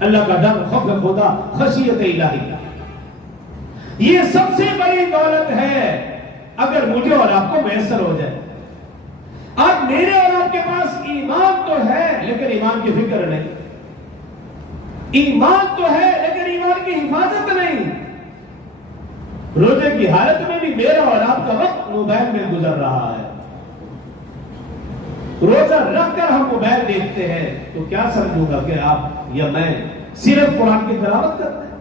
اللہ کا ڈر، خوف خدا، خشیت الہی، یہ سب سے بڑی دولت ہے اگر مجھے اور آپ کو میسر ہو جائے۔ آج میرے اور آپ کے پاس ایمان تو ہے لیکن ایمان کی فکر نہیں، ایمان تو ہے لیکن ایمان کی حفاظت نہیں۔ روزے کی حالت میں بھی میرا اور آپ کا وقت موبائل میں گزر رہا ہے۔ روزہ رکھ کر ہم موبائل دیکھتے ہیں تو کیا سمجھوں گا کہ آپ یا میں صرف قرآن کی تلاوت کرتے ہیں؟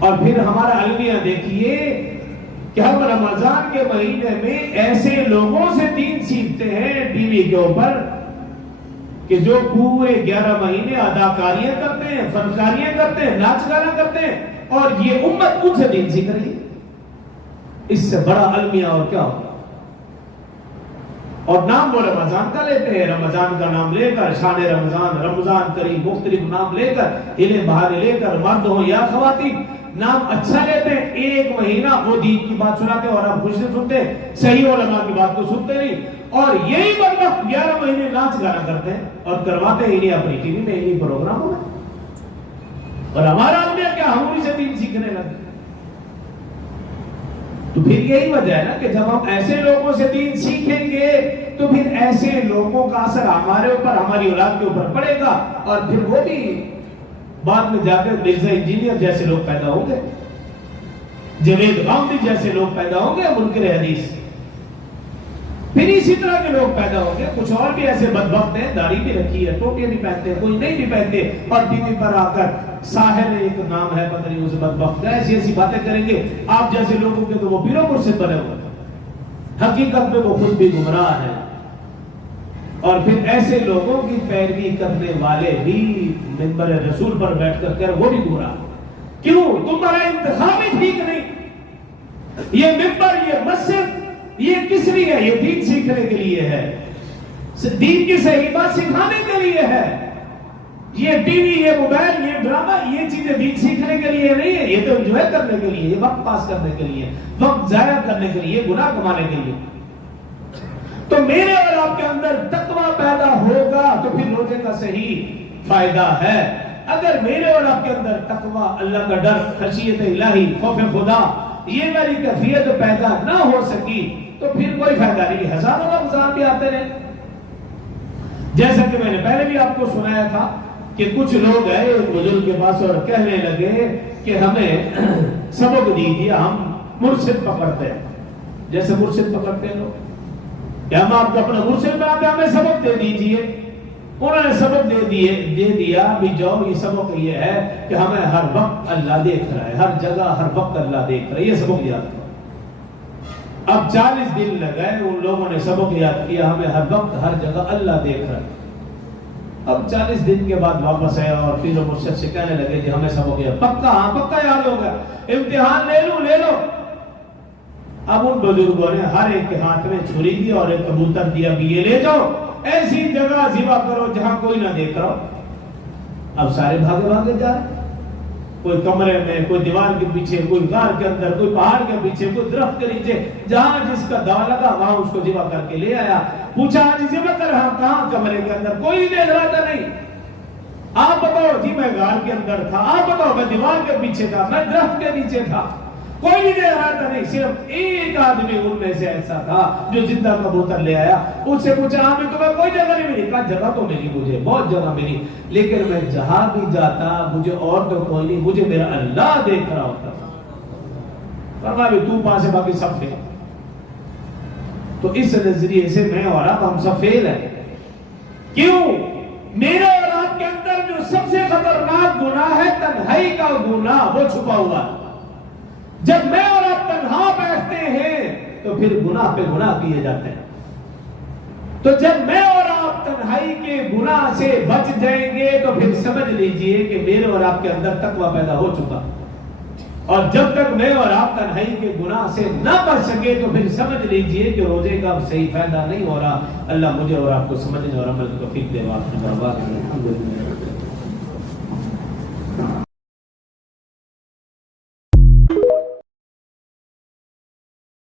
اور پھر ہمارا المیہ دیکھیے کہ ہم رمضان کے مہینے میں ایسے لوگوں سے دین سیکھتے ہیں ٹی وی کے اوپر کہ جو پورے 11 مہینے اداکاریاں کرتے ہیں، فنکاریاں کرتے ہیں، ناچ گانا کرتے ہیں، اور یہ امت ان سے دین سیکھ رہی ہے۔ اس سے بڑا المیہ اور کیا ہوگا؟ اور نام وہ رمضان کا لیتے ہیں، رمضان کا نام لے کر، شان رمضان، رمضان کریم، مختلف نام لے کر، ہلے بہارے لے کر، مرد ہو یا خواتین، نام اچھا لیتے ہیں، ایک مہینہ وہ دین کی بات سناتے ہیں اور آپ خوش سے سنتے ہیں، صحیح علماء کی بات کو سنتے نہیں، اور یہی بدبخت 11 مہینے ناچ گانا کرتے ہیں اور کرواتے ہیں انہیں اپنی ٹی وی میں، انہیں پروگراموں میں، اور ہمارا المیہ کیا، ہم انہیں سے دین سیکھنے لگے۔ تو پھر یہی وجہ ہے نا کہ جب ہم ایسے لوگوں سے دین سیکھیں گے تو پھر ایسے لوگوں کا اثر ہمارے اوپر، ہماری اولاد کے اوپر پڑے گا، اور پھر وہ بھی بعد میں جا کر مرزا انجینئر جیسے لوگ پیدا ہوں گے، جوید غامدی جیسے لوگ پیدا ہوں گے، منکر حدیث، پھر اسی طرح کے لوگ پیدا ہوں گے۔ کچھ اور بھی ایسے بدبخت ہیں، داڑھی بھی رکھی ہے، ٹوپیاں بھی پہنتے ہیں، کوئی نہیں بھی پہنتے، اور ٹی وی پر آ کر ساحر ایک نام ہے پتہ نہیں، اسے بدبخت ہے، ایسی ایسی باتیں کریں گے آپ جیسے لوگوں کے، تو وہ پیروں مرشد بنے ہوئے ہیں، حقیقت میں وہ خود بھی گمراہ ہیں۔ اور پھر ایسے لوگوں کی پیروی کرنے والے بھی منبر رسول پر بیٹھ کر وہ بھی گمراہ۔ کیوں؟ تمہارا انتخاب ہی ٹھیک نہیں۔ یہ منبر، یہ مسجد، یہ کس لیے ہے؟ یہ دین سیکھنے کے لیے ہے، دین کی صحیح بات سکھانے کے لیے ہے۔ یہ ٹی وی، یہ موبائل، یہ ڈرامہ، یہ چیزیں دین سیکھنے کے لیے نہیں ہے، یہ تو انجوائے کرنے کے لیے، یہ وقت پاس کرنے کے لیے، وقت ضائع کرنے کے لیے، گناہ کمانے کے لیے۔ تو میرے اور آپ کے اندر تقویٰ پیدا ہوگا تو پھر روزے کا صحیح فائدہ ہے۔ اگر میرے اور آپ کے اندر تقویٰ، اللہ کا ڈر، خشیت الہی، خوف خدا، یہ میری کیفیت پیدا نہ ہو سکی تو پھر کوئی فائدہ نہیں۔ ہزاروں رمضان بھی آتے رہے، جیسا کہ میں نے پہلے بھی آپ کو سنایا تھا کہ کچھ لوگ گئے ایک بزرگ کے پاس اور کہنے لگے کہ ہمیں سبق دیجیے، ہم مرشد پکڑتے ہیں، جیسے مرشد پکڑتے ہیں لوگ، کہ ہم آپ کو اپنا مرشد بناتے ہیں، ہمیں سبق دے دیجیے۔ انہوں نے سبق دے دیا بھی جاؤ، یہ سبق یہ ہے کہ ہمیں ہر وقت اللہ دیکھ رہا ہے، ہر جگہ ہر وقت اللہ دیکھ رہا ہے، یہ سبق یاد کرو۔ اب 40 دن لگے، ان لوگوں نے سبق یاد کیا، ہمیں ہر وقت ہر جگہ اللہ دیکھ رہا ہے۔ اب 40 دن کے بعد واپس آیا اور پیر و مرشد سے کہنے لگے کہ ہمیں سبق یاد، پکا؟ ہاں پکا یاد ہوگا، امتحان لے لو۔ اب ان بزرگوں نے ہر ایک کے ہاتھ میں چھری دی اور ایک کبوتر دیا بھی یہ لے جاؤ، ایسی جگہ ذبح کرو جہاں کوئی نہ دیکھ رہا۔ اب سارے بھاگے جا رہے، کوئی کمرے میں، کوئی دیوار کے پیچھے، کوئی غار کے اندر، کوئی پہاڑ کے پیچھے، کوئی درخت کے نیچے، جہاں جس کا داؤ لگا وہاں اس کو ذبح کر کے لے آیا۔ پوچھا جی ذبح کر رہا، کہاں؟ کمرے کے اندر، کوئی دیکھ رہا تھا نہیں۔ آپ بتاؤ جی میں غار کے اندر تھا، آپ بتاؤ میں دیوار کے پیچھے تھا، میں درخت کے نیچے تھا، کوئی نہیں دیکھ رہا تھا نہیں، صرف ایک آدمی ان میں سے ایسا تھا جو زندہ کبوتر لے آیا۔ اس سے پوچھا ہاں میں تمہیں کوئی جگہ نہیں ملی؟ کہا جگہ تو ملی مجھے، بہت جگہ ملی، لیکن میں جہاں بھی جاتا مجھے اور تو کوئی نہیں، مجھے میرا اللہ دیکھ رہا ہوتا تھا۔ فرمایا بھی تو پاس ہے، باقی سب فیل۔ تو اس نظریے سے میں اور آپ ہم سب فیل ہیں۔ کیوں؟ میرے اور آپ کے اندر جو سب سے خطرناک گناہ ہے تنہائی کا گناہ، وہ چھپا ہوا ہے۔ جب میں اور آپ تنہا بیٹھتے ہیں تو پھر گناہ پہ گناہ کیے جاتے ہیں۔ تو جب میں اور آپ تنہائی کے گناہ سے بچ جائیں گے تو پھر سمجھ لیجئے کہ میرے اور آپ کے اندر تقویٰ پیدا ہو چکا۔ اور جب تک میں اور آپ تنہائی کے گناہ سے نہ بچ سکے تو پھر سمجھ لیجئے کہ روزے کا صحیح فائدہ نہیں ہو رہا۔ اللہ مجھے اور آپ کو سمجھنے اور عمل کی توفیق دے۔